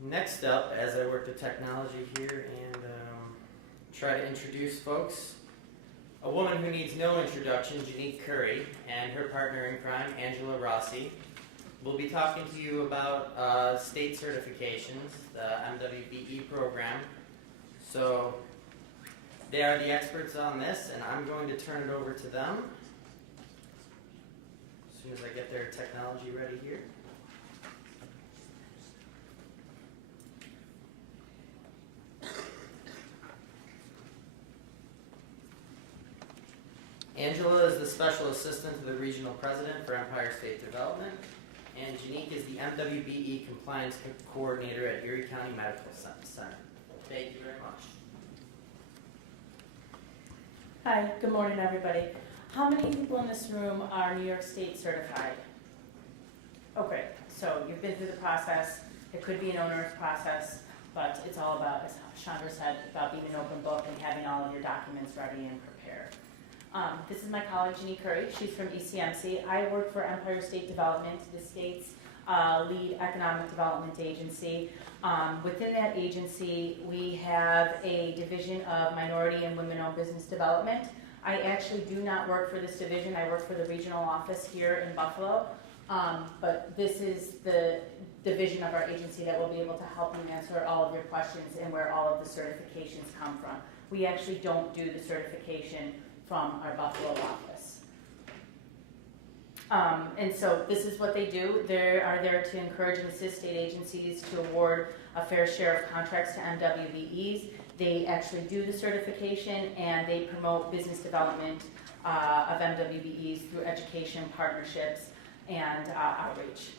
Next up, as I work the technology here and try to introduce folks, a woman who needs no introduction, Janique Curry, and her partner in crime, Angela Rossi, will be talking to you about state certifications, the MWBE program. So they are the experts on this, and I'm going to turn it over to them as soon as I get their technology ready here. Angela is the Special Assistant to the Regional President for Empire State Development, and Janique is the MWBE Compliance Coordinator at Erie County Medical Center. Thank you very much. Hi, good morning everybody. How many people in this room are New York State certified? Oh great, so you've been through the process. It could be an onerous process, but it's all about, as Chandra said, about being an open book and having all of your documents ready and prepared. This is my colleague Janique Curry. She's from ECMC. I work for Empire State Development, the state's lead economic development agency. Within that agency, we have a division of minority and women-owned business development. I actually do not work for this division. I work for the regional office here in Buffalo. But this is the division of our agency that will be able to help you answer all of your questions and where all of the certifications come from. We actually don't do the certification from our Buffalo office. And so this is what they do. They are there to encourage and assist state agencies to award a fair share of contracts to MWBEs. They actually do the certification and they promote business development of MWBEs through education, partnerships, and outreach.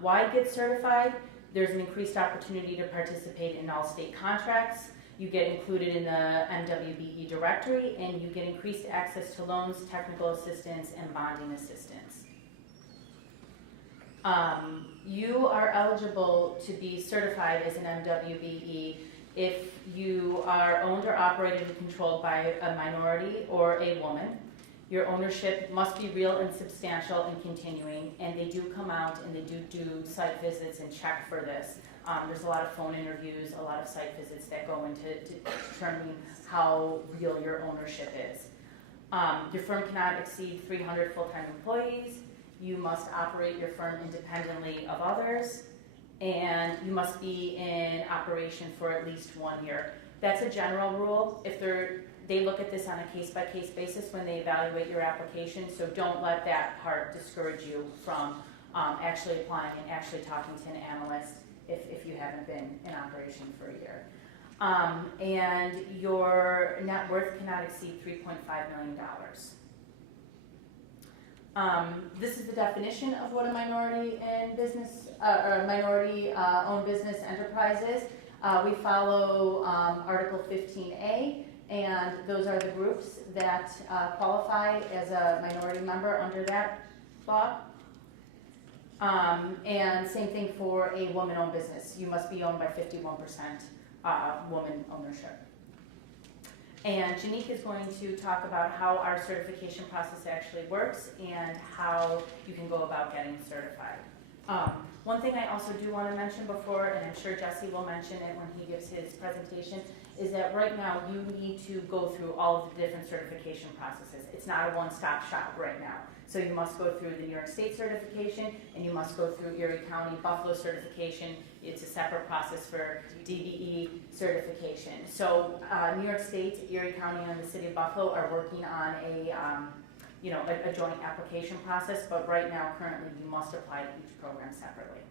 Why get certified? There's an increased opportunity to participate in all state contracts. You get included in the MWBE directory, and you get increased access to loans, technical assistance, and bonding assistance. You are eligible to be certified as an MWBE if you are owned or operated and controlled by a minority or a woman. Your ownership must be real and substantial and continuing, and they do come out and they do site visits and check for this. There's a lot of phone interviews, a lot of site visits that go into determining how real your ownership is. Your firm cannot exceed 300 full-time employees. You must operate your firm independently of others, and you must be in operation for at least 1 year. That's a general rule. If they look at this on a case-by-case basis when they evaluate your application, so don't let that part discourage you from actually applying and actually talking to an analyst if you haven't been in operation for a year. And your net worth cannot exceed $3.5 million. This is the definition of what a minority in business or a minority owned business enterprise is. We follow Article 15A, and those are the groups that qualify as a minority member under that law. And same thing for a woman-owned business. You must be owned by 51% woman ownership. And Janique is going to talk about how our certification process actually works and how you can go about getting certified. One thing I also do want to mention before, and I'm sure Jesse will mention it when he gives his presentation, is that right now you need to go through all of the different certification processes. It's not a one-stop shop right now. So you must go through the New York State certification, and you must go through Erie County Buffalo certification. It's a separate process for DBE certification. So New York State, Erie County, and the City of Buffalo are working on a joint application process, but right now, currently, you must apply to each program separately.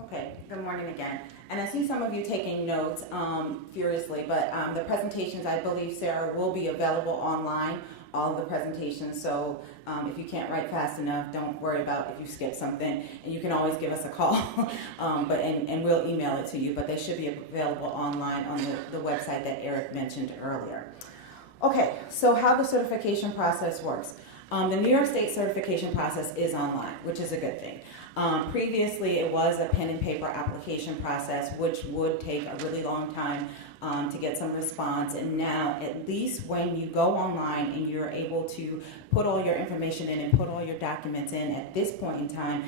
Okay, good morning again. And I see some of you taking notes furiously, but the presentations, I believe, Sarah, will be available online, all of the presentations. So if you can't write fast enough, don't worry about if you skip something. And you can always give us a call, and we'll email it to you. But they should be available online on the website that Eric mentioned earlier. Okay, so how the certification process works. The New York State certification process is online, which is a good thing. Previously, it was a pen and paper application process, which would take a really long time to get some response. And now, at least when you go online and you're able to put all your information in and put all your documents in, at this point in time,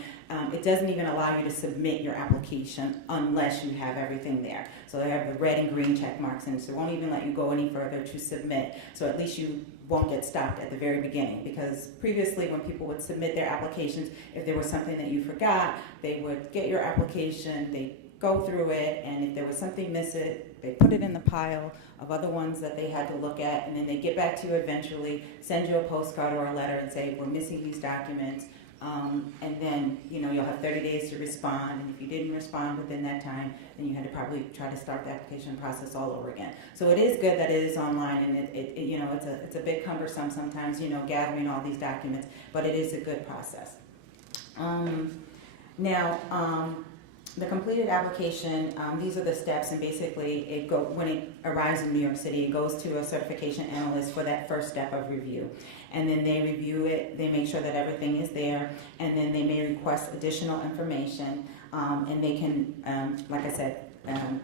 it doesn't even allow you to submit your application unless you have everything there. So they have the red and green check marks, and so it won't even let you go any further to submit. So at least you won't get stopped at the very beginning, because previously when people would submit their applications, if there was something that you forgot, they would get your application, they go through it, and if there was something missing, they put it in the pile of other ones that they had to look at, and then they get back to you eventually, send you a postcard or a letter and say, we're missing these documents, and then you'll have 30 days to respond, and if you didn't respond within that time, then you had to probably try to start the application process all over again. So it is good that it is online, and it's a bit cumbersome sometimes, gathering all these documents, but it is a good process. The completed application, these are the steps, and basically when it arrives in New York City, it goes to a certification analyst for that first step of review. And then they review it, they make sure that everything is there, and then they may request additional information, and they can, like I said,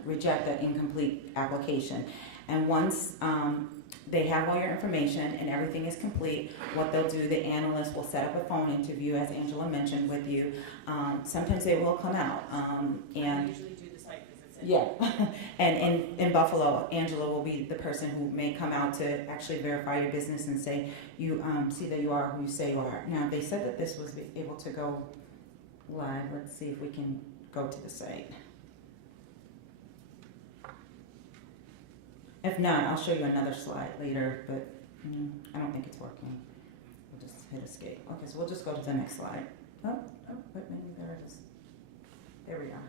reject the incomplete application. And once they have all your information and everything is complete, what they'll do, the analyst will set up a phone interview, as Angela mentioned, with you. Sometimes they will come out. And usually do the site visits. Yeah, and in Buffalo, Angela will be the person who may come out to actually verify your business and say, you see that you are who you say you are. Now, they said that this was able to go live. Let's see if we can go to the site. If not, I'll show you another slide later, but I don't think it's working. We'll just hit escape. Okay, so we'll just go to the next slide. But maybe there it is. There we are.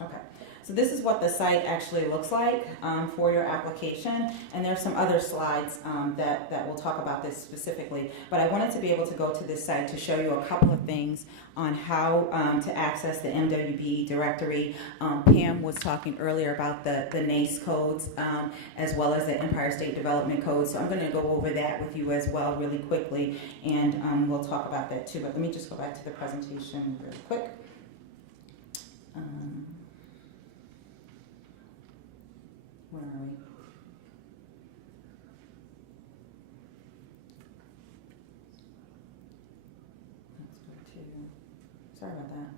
Okay, so this is what the site actually looks like for your application, and there's some other slides that will talk about this specifically, but I wanted to be able to go to this site to show you a couple of things on how to access the MWBE directory. Pam was talking earlier about the NACE codes as well as the Empire State Development Code, so I'm going to go over that with you as well really quickly, and we'll talk about that too, but let me just go back to the presentation really quick. Where are we? Let's go to, sorry about that.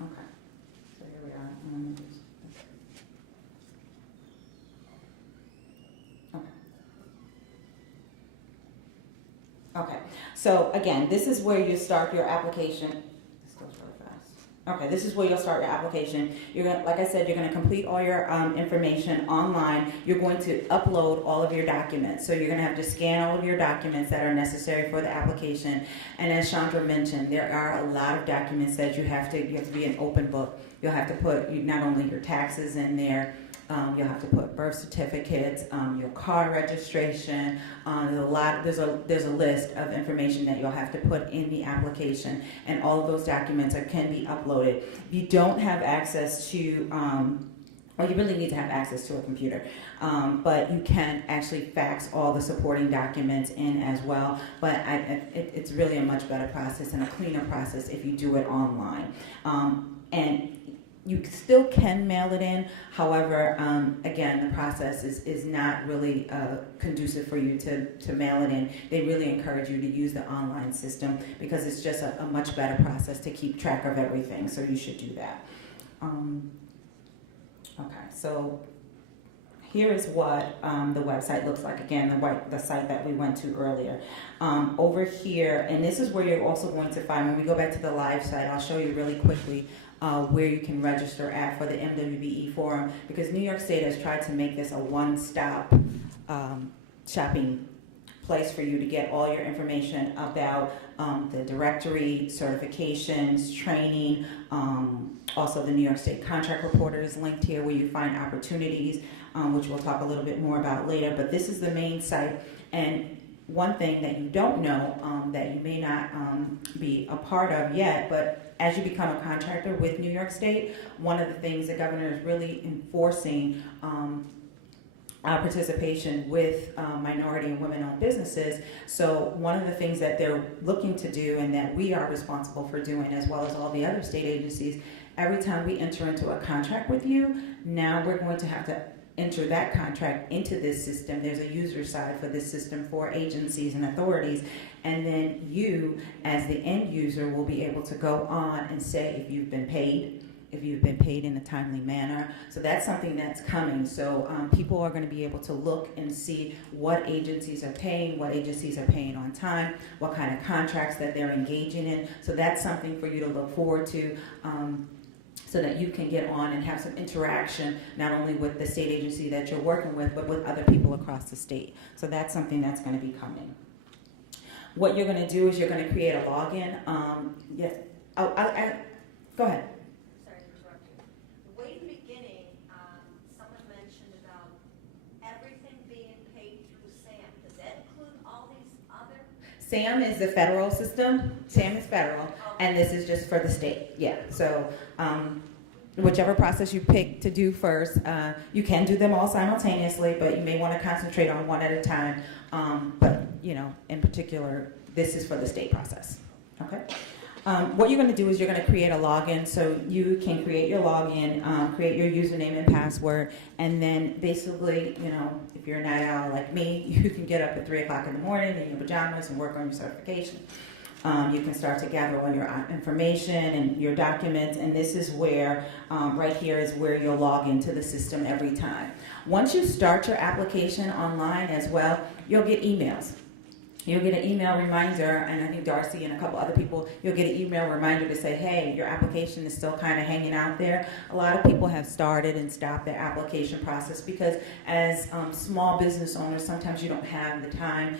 Okay, so here we are. Okay, so again, this is where you start your application. This goes really fast. Okay, this is where you'll start your application. You're gonna, like I said, you're going to complete all your information online. You're going to upload all of your documents. So you're going to have to scan all of your documents that are necessary for the application. And as Chandra mentioned, there are a lot of documents that you have to be an open book. You'll have to put not only your taxes in there. You'll have to put birth certificates, your car registration. There's a list of information that you'll have to put in the application, and all of those documents can be uploaded. If you don't have access to, well, you really need to have access to a computer, but you can actually fax all the supporting documents in as well. But it's really a much better process and a cleaner process if you do it online. And you still can mail it in. However, again, the process is not really conducive for you to mail it in. They really encourage you to use the online system because it's just a much better process to keep track of everything. So you should do that. Okay, so here is what the website looks like. Again, the site that we went to earlier. Over here, and this is where you're also going to find, when we go back to the live site, I'll show you really quickly where you can register at for the MWBE forum, because New York State has tried to make this a one-stop shopping place for you to get all your information about the directory, certifications, training. Also, the New York State Contract Reporter is linked here where you find opportunities, which we'll talk a little bit more about later. But this is the main site. And one thing that you don't know, that you may not be a part of yet, but as you become a contractor with New York State, one of the things the governor is really enforcing participation with minority and women-owned businesses. So one of the things that they're looking to do, and that we are responsible for doing, as well as all the other state agencies, every time we enter into a contract with you, now we're going to have to enter that contract into this system. There's a user side for this system for agencies and authorities, and then you, as the end user, will be able to go on and say if you've been paid in a timely manner. So that's something that's coming. So people are going to be able to look and see what agencies are paying on time, what kind of contracts that they're engaging in. So that's something for you to look forward to, so that you can get on and have some interaction, not only with the state agency that you're working with, but with other people across the state. So that's something that's going to be coming. What you're going to do is you're going to create a login. Yes. Go ahead. Sorry to interrupt you. Way in the beginning, someone mentioned about everything being paid through SAM. Does that include all these other? SAM is the federal system. SAM is federal, and this is just for the state. Yeah. So whichever process you pick to do first, you can do them all simultaneously, but you may want to concentrate on one at a time. But in particular, this is for the state process. Okay. What you're going to do is you're going to create a login, so you can create your login, create your username and password, and then basically, if you're a night owl like me, you can get up at 3 o'clock in the morning in your pajamas and work on your certification. You can start to gather all your information and your documents, and this is where, right here is where you'll log into the system every time. Once you start your application online as well, you'll get emails. You'll get an email reminder, and I think Darcy and a couple other people, you'll get an email reminder to say, hey, your application is still kind of hanging out there. A lot of people have started and stopped their application process because as small business owners, sometimes you don't have the time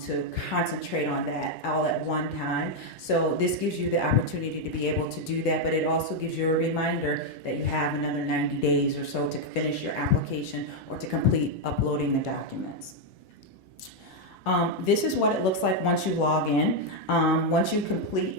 to concentrate on that all at one time. So this gives you the opportunity to be able to do that, but it also gives you a reminder that you have another 90 days or so to finish your application or to complete uploading the documents. This is what it looks like once you log in. Once you complete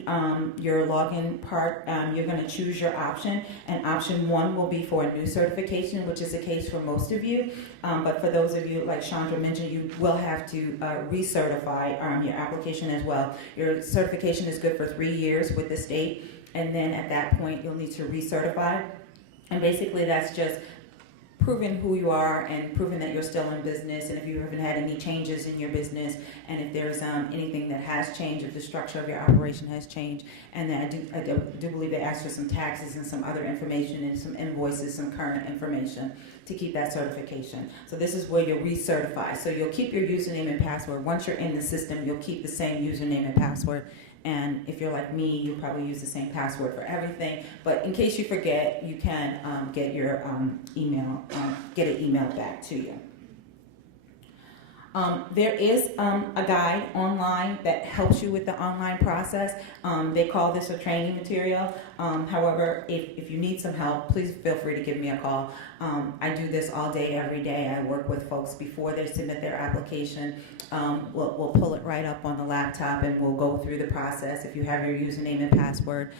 your login part, you're going to choose your option, and option 1 will be for a new certification, which is the case for most of you. But for those of you, like Chandra mentioned, you will have to recertify your application as well. Your certification is good for 3 years with the state, and then at that point you'll need to recertify. And basically that's just proving who you are and proving that you're still in business, and if you haven't had any changes in your business, and if there's anything that has changed, if the structure of your operation has changed, and then I do believe they asked for some taxes and some other information and some invoices, some current information to keep that certification. So this is where you'll recertify. So you'll keep your username and password. Once you're in the system, you'll keep the same username and password. And if you're like me, you'll probably use the same password for everything. But in case you forget, you can get your email, get it emailed back to you. There is a guide online that helps you with the online process. They call this a training material. However, if you need some help, please feel free to give me a call. I do this all day, every day. I work with folks before they submit their application. We'll pull it right up on the laptop and we'll go through the process. If you have your username and password,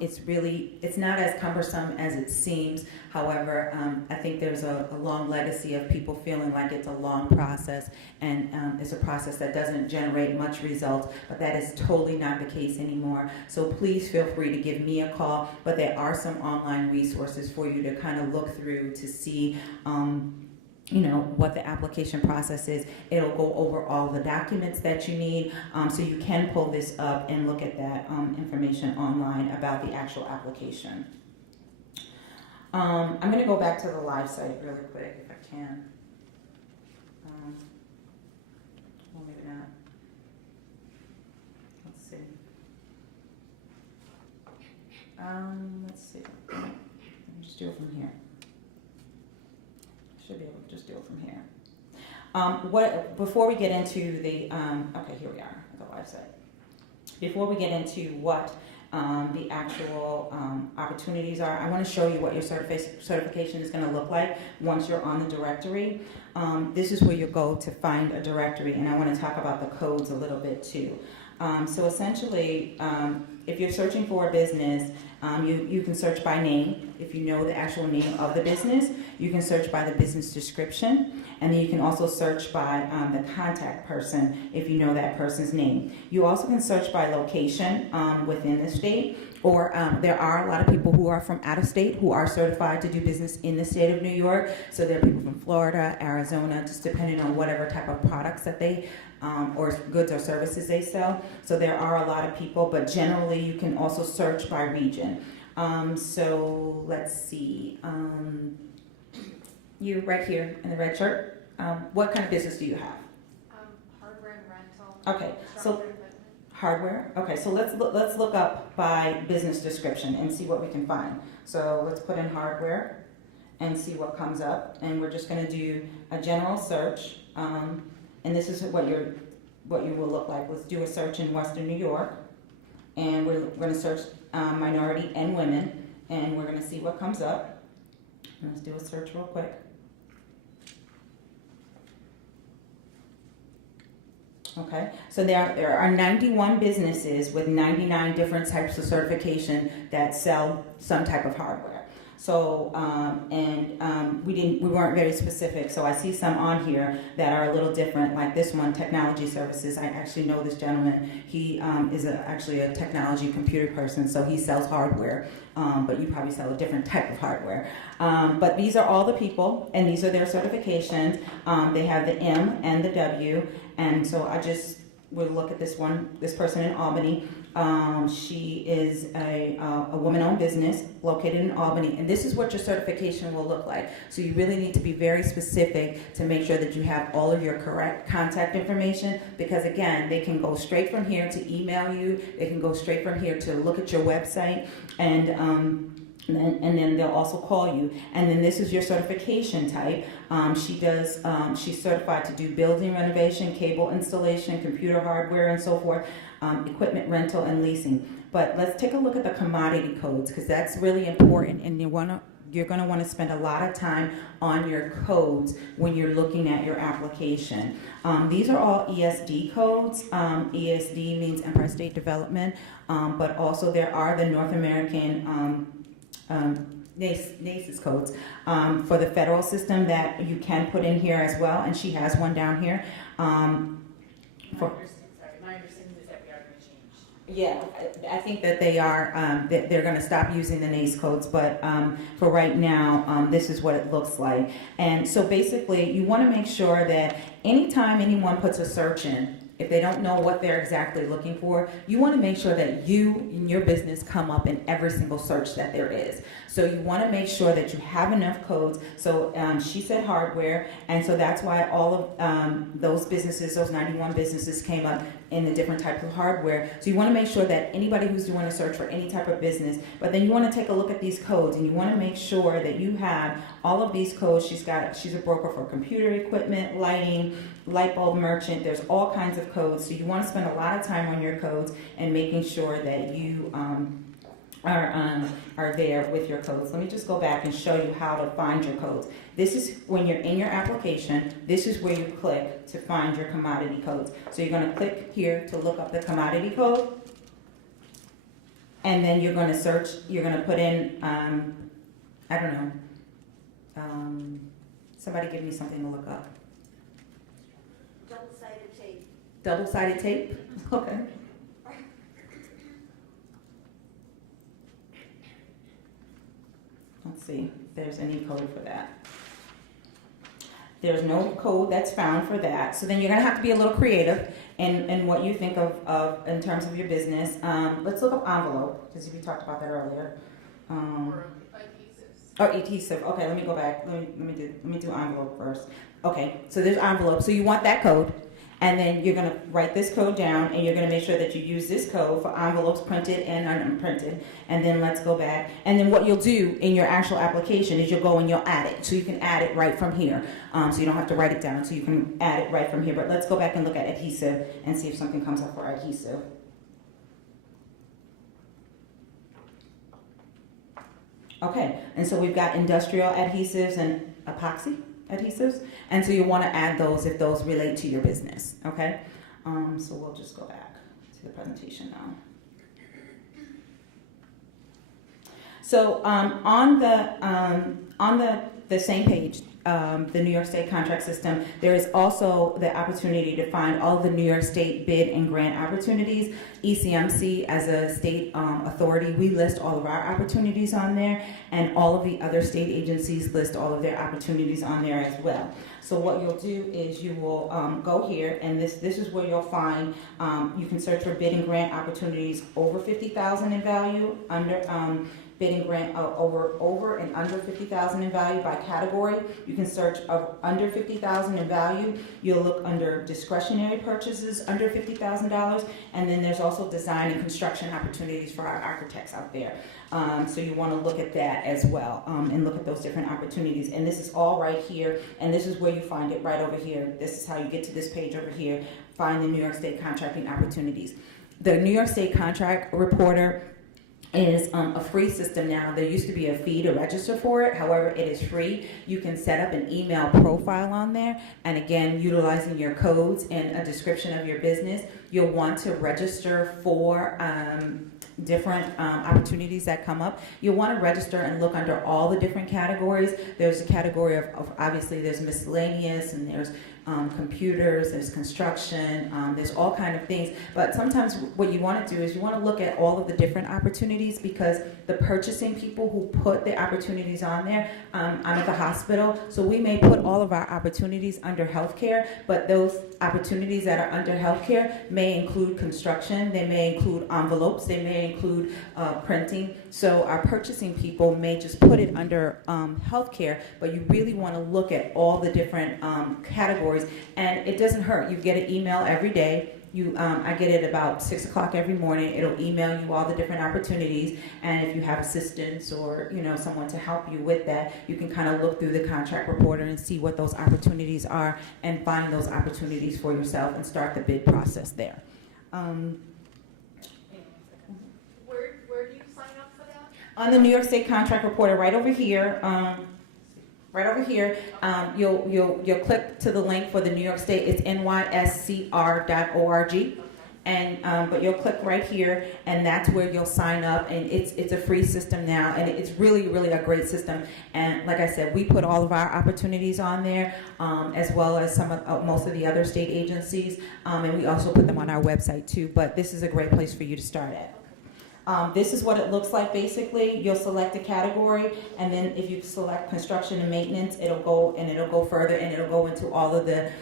it's not as cumbersome as it seems. However, I think there's a long legacy of people feeling like it's a long process, and it's a process that doesn't generate much results, but that is totally not the case anymore. So please feel free to give me a call, but there are some online resources for you to kind of look through to see what the application process is. It'll go over all the documents that you need, so you can pull this up and look at that information online about the actual application. I'm going to go back to the live site really quick if I can. Well, maybe not. Let's see. Let's see. Let me just do it from here. Should be able to just do it from here. Before we get into the, okay, here we are at the live site. Before we get into what the actual opportunities are, I want to show you what your certification is going to look like once you're on the directory. This is where you go to find a directory, and I want to talk about the codes a little bit too. So essentially, if you're searching for a business, you can search by name if you know the actual name of the business. You can search by the business description, and then you can also search by the contact person if you know that person's name. You also can search by location within the state, or there are a lot of people who are from out of state who are certified to do business in the state of New York. So there are people from Florida, Arizona, just depending on whatever type of products that they or goods or services they sell. So there are a lot of people, but generally you can also search by region. So let's see. You right here in the red shirt. What kind of business do you have? Hardware and rental. Okay, so Construction equipment. hardware. Okay, so let's look up by business description and see what we can find. So let's put in hardware and see what comes up. And we're just going to do a general search. And this is what you will look like. Let's do a search in Western New York, and we're going to search minority and women, and we're going to see what comes up. Let's do a search real quick. Okay, so there are 91 businesses with 99 different types of certification that sell some type of hardware. So, we weren't very specific, so I see some on here that are a little different, like this one, technology services. I actually know this gentleman. He is actually a technology computer person, so he sells hardware, but you probably sell a different type of hardware. But these are all the people, and these are their certifications. They have the M and the W, and so I just will look at this person in Albany. She is a woman-owned business located in Albany, and this is what your certification will look like. So you really need to be very specific to make sure that you have all of your correct contact information, because again, they can go straight from here to email you. They can go straight from here to look at your website, and then they'll also call you. And then this is your certification type. She's certified to do building renovation, cable installation, computer hardware, and so forth, equipment rental and leasing. But let's take a look at the commodity codes, because that's really important, and you're going to want to spend a lot of time on your codes when you're looking at your application. These are all ESD codes. ESD means Empire State Development, but also there are the North American NACES codes for the federal system that you can put in here as well, and she has one down here. My understanding is that we are going to change. Yeah, I think that they are, that they're going to stop using the NACE codes, but for right now, this is what it looks like. And so basically, you want to make sure that anytime anyone puts a search in, if they don't know what they're exactly looking for, you want to make sure that you and your business come up in every single search that there is. So you want to make sure that you have enough codes. So she said hardware, and so that's why all of those businesses, those 91 businesses came up in the different types of hardware. So you want to make sure that anybody who's doing a search for any type of business, but then you want to take a look at these codes, and you want to make sure that you have all of these codes. She's a broker for computer equipment, lighting, light bulb merchant. There's all kinds of codes. So you want to spend a lot of time on your codes and making sure that you are there with your codes. Let me just go back and show you how to find your codes. This is when you're in your application, this is where you click to find your commodity codes. So you're going to click here to look up the commodity code, and then you're going to search, you're going to put in, I don't know, somebody give me something to look up. Double-sided tape. Double-sided tape? Okay. Let's see if there's any code for that. There's no code that's found for that. So then you're going to have to be a little creative in what you think of in terms of your business. Let's look up envelope, because we talked about that earlier. Or adhesives. Oh, adhesive. Okay, let me go back. Let me do envelope first. Okay, so there's envelope. So you want that code, and then you're going to write this code down, and you're going to make sure that you use this code for envelopes printed and unprinted. And then let's go back. And then what you'll do in your actual application is you'll go and you'll add it. So you can add it right from here. So you don't have to write it down. So you can add it right from here. But let's go back and look at adhesive and see if something comes up for adhesive. Okay, and so we've got industrial adhesives and epoxy adhesives, and so you want to add those if those relate to your business, okay? So we'll just go back the presentation now. So on the same page, the New York State contract system, there is also the opportunity to find all the New York State bid and grant opportunities. ECMC, as a state authority, we list all of our opportunities on there, and all of the other state agencies list all of their opportunities on there as well. So what you'll do is you will go here, and this is where you'll find, you can search for bid and grant opportunities over $50,000 in value, under bid and grant over and under $50,000 in value by category. You can search under $50,000 in value. You'll look under discretionary purchases under $50,000, and then there's also design and construction opportunities for our architects out there. So you want to look at that as well, and look at those different opportunities. And this is all right here, and this is where you find it right over here. This is how you get to this page over here. Find the New York State contracting opportunities. The New York State Contract Reporter is a free system now. There used to be a fee to register for it. However, it is free. You can set up an email profile on there, and again, utilizing your codes and a description of your business, you'll want to register for different opportunities that come up. You'll want to register and look under all the different categories. There's a category of obviously there's miscellaneous, and there's computers, there's construction, there's all kind of things. But sometimes what you want to do is you want to look at all of the different opportunities, because the purchasing people who put the opportunities on there, I'm at the hospital, so we may put all of our opportunities under healthcare, but those opportunities that are under healthcare may include construction, they may include envelopes, they may include printing. So our purchasing people may just put it under healthcare, but you really want to look at all the different categories. And it doesn't hurt. You get an email every day. I get it about 6 o'clock every morning. It'll email you all the different opportunities, and if you have assistants or someone to help you with that, you can kind of look through the contract reporter and see what those opportunities are and find those opportunities for yourself and start the bid process there. Where do you sign up for that? On the New York State Contract Reporter, right over here. You'll click to the link for the New York State. It's nyscr.org, and but you'll click right here, and that's where you'll sign up. And it's a free system now, and it's really a great system. And like I said, we put all of our opportunities on there, as well as most of the other state agencies, and we also put them on our website too. But this is a great place for you to start at. This is what it looks like basically. You'll select a category, and then if you select construction and maintenance, it'll go further, and it'll go into all of the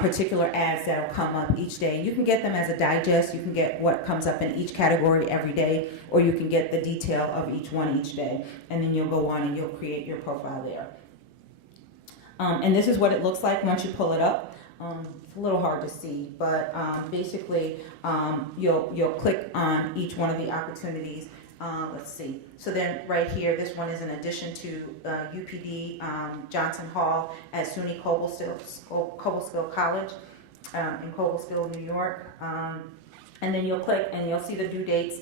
particular ads that'll come up each day. You can get them as a digest. You can get what comes up in each category every day, or you can get the detail of each one each day, and then you'll go on and you'll create your profile there. And this is what it looks like once you pull it up. It's a little hard to see, but basically you'll click on each one of the opportunities. Let's see. So then right here, this one is in addition to UPD Johnson Hall at SUNY Cobleskill College in Cobleskill, New York. And then you'll click and you'll see the due dates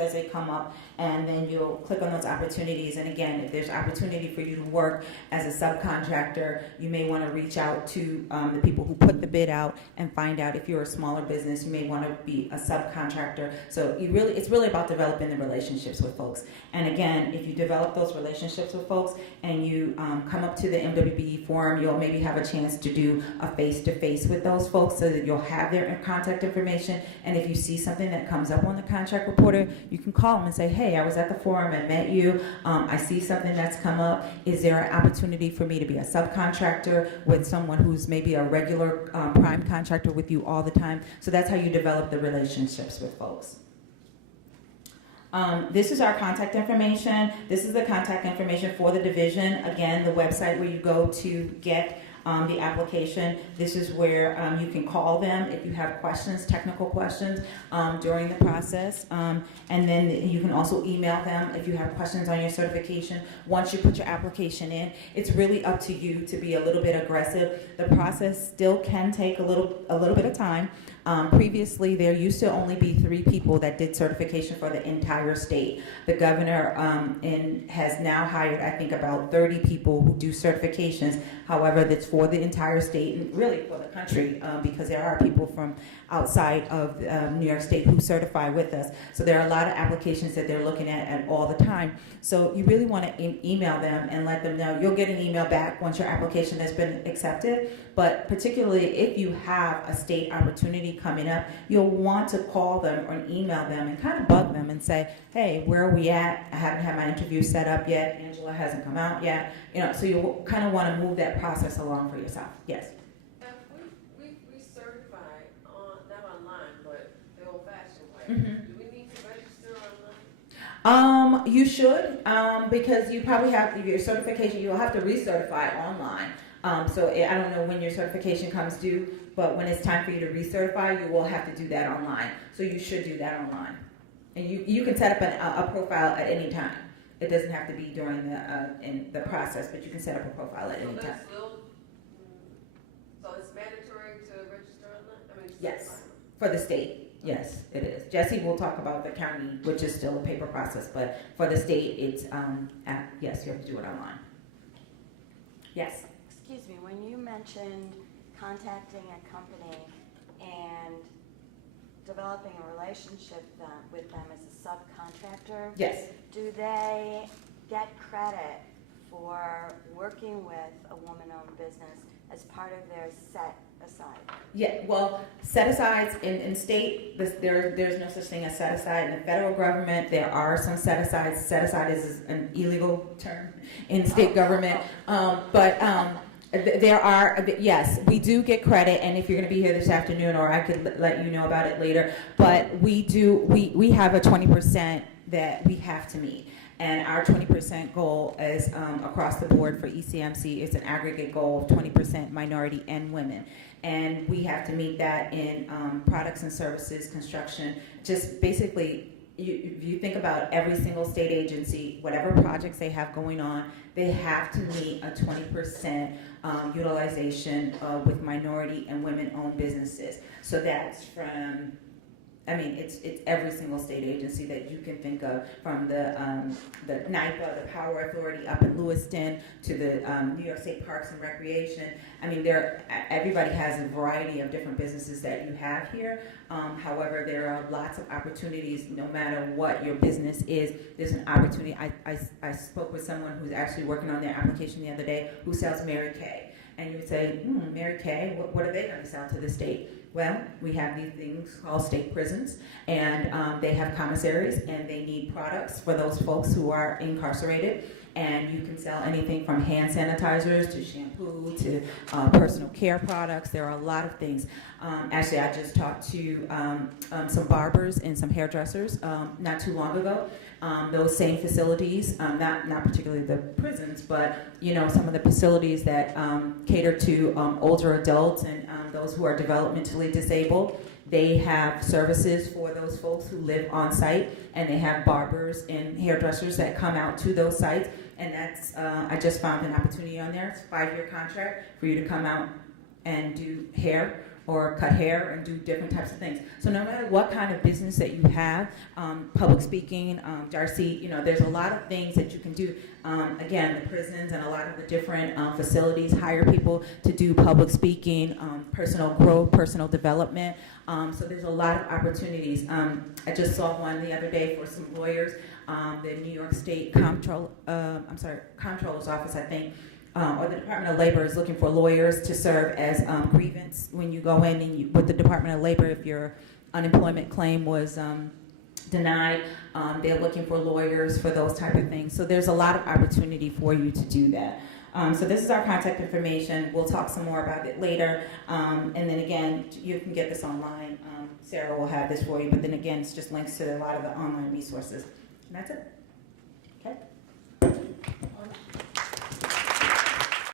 as they come up, and then you'll click on those opportunities. And again, if there's opportunity for you to work as a subcontractor, you may want to reach out to the people who put the bid out and find out if you're a smaller business, you may want to be a subcontractor. So it's really about developing the relationships with folks. And again, if you develop those relationships with folks and you come up to the MWBE forum, you'll maybe have a chance to do a face-to-face with those folks so that you'll have their contact information. And if you see something that comes up on the contract reporter, you can call them and say, hey, I was at the forum, I met you, I see something that's come up. Is there an opportunity for me to be a subcontractor with someone who's maybe a regular prime contractor with you all the time? So that's how you develop the relationships with folks. This is our contact information. This is the contact information for the division. Again, the website where you go to get the application. This is where you can call them if you have questions, technical questions during the process. And then you can also email them if you have questions on your certification. Once you put your application in, it's really up to you to be a little bit aggressive. The process still can take a little bit of time, Previously, there used to only be 3 people that did certification for the entire state. The governor has now hired, I think, about 30 people who do certifications. However, that's for the entire state and really for the country, because there are people from outside of New York State who certify with us. So there are a lot of applications that they're looking at all the time. So you really want to email them and let them know. You'll get an email back once your application has been accepted. But particularly if you have a state opportunity coming up, you'll want to call them or email them and kind of bug them and say, hey, where are we at? I haven't had my interview set up yet. Angela hasn't come out yet. So you kind of want to move that process along for yourself. Yes. We certify not online, but the old-fashioned way. Mm-hmm. Do we need to register online? You should, because you probably have your certification. You'll have to recertify online. So I don't know when your certification comes due, but when it's time for you to recertify, you will have to do that online. So you should do that online, and you can set up a profile at any time. It doesn't have to be during in the process, but you can set up a profile at any time. So it's mandatory to register online? Yes, for the state. Yes, it is. Jesse will talk about the county, which is still a paper process, but for the state, it's yes, you have to do it online. Yes. Excuse me, when you mentioned contacting a company and developing a relationship with them as a subcontractor, Yes. do they get credit for working with a woman-owned business as part of their set aside? Yeah, well, set-asides in state, there's no such thing as set-aside. In the federal government, there are some set-asides. Set-aside is an illegal term in state government. There are, yes, we do get credit, and if you're going to be here this afternoon, or I could let you know about it later, but we have a 20% that we have to meet. And our 20% goal is across the board for ECMC. It's an aggregate goal of 20% minority and women. And we have to meet that in products and services, construction, just basically, if you think about every single state agency, whatever projects they have going on, they have to meet a 20% utilization with minority and women-owned businesses. So that's from, it's every single state agency that you can think of, from the NYPA, the Power Authority up in Lewiston, to the New York State Parks and Recreation. Everybody has a variety of different businesses that you have here. However, there are lots of opportunities. No matter what your business is, there's an opportunity. I spoke with someone who's actually working on their application the other day who sells Mary Kay. And you would say, Mary Kay, what are they going to sell to the state? Well, we have these things called state prisons, and they have commissaries, and they need products for those folks who are incarcerated. And you can sell anything from hand sanitizers to shampoo to personal care products. There are a lot of things. Actually, I just talked to some barbers and some hairdressers not too long ago. Those same facilities, not particularly the prisons, but some of the facilities that cater to older adults and those who are developmentally disabled. They have services for those folks who live on site, and they have barbers and hairdressers that come out to those sites. And that's, I just found an opportunity on there. It's a 5-year contract for you to come out and do hair or cut hair and do different types of things. So no matter what kind of business that you have, public speaking, Darcy, there's a lot of things that you can do. Again, the prisons and a lot of the different facilities hire people to do public speaking, personal growth, personal development. So there's a lot of opportunities. I just saw one the other day for some lawyers. The New York State Comptroller's Office, I think, or the Department of Labor is looking for lawyers to serve as grievance when you go in and with the Department of Labor, if your unemployment claim was denied, they're looking for lawyers for those type of things. So there's a lot of opportunity for you to do that. So this is our contact information. We'll talk some more about it later. And then again, you can get this online. Sarah will have this for you. But then again, it's just links to a lot of the online resources. And that's it.